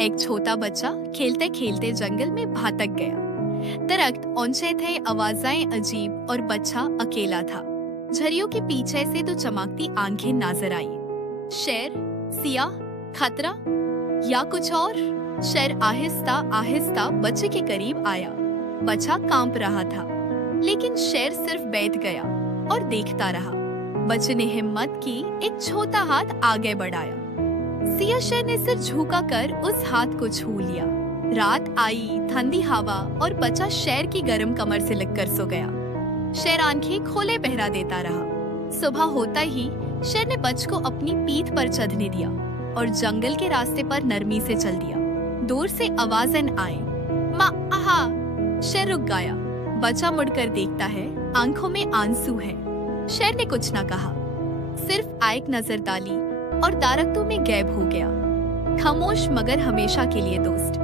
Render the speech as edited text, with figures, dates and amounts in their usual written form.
एक छोटा बच्चा खेलते खेलते जंगल में भटक गया। दरख्त ऊंचे थे, आवाजें अजीब और बच्चा अकेला था। झरियों के पीछे से तो चमकती आंखें नजर आई। शेर, सियाह, खतरा या कुछ और? शेर आहिस्ता आहिस्ता बच्चे के करीब आया। बच्चा कांप रहा था, लेकिन शेर सिर्फ बैठ गया और देखता रहा। बच्चे ने हिम्मत की, एक छोटा हाथ आगे बढ़ाया। सियाह शेर ने सिर झुका कर उस हाथ को छू लिया। रात आई, ठंडी हवा और बच्चा शेर की गर्म कमर से लगकर सो गया। शेर आंखें खोले पहरा देता रहा। सुबह होता ही शेर ने बच्चे को अपनी पीठ पर चढ़ने दिया और जंगल के रास्ते पर नरमी से चल दिया। दूर से आवाजें आई, माँ आहा। शेर रुक गया। बच्चा मुड़कर देखता है, आंखों में आंसू है। शेर ने कुछ न कहा, सिर्फ एक नजर डाली और दरख्तों में गायब हो गया। खामोश मगर हमेशा के लिए दोस्त।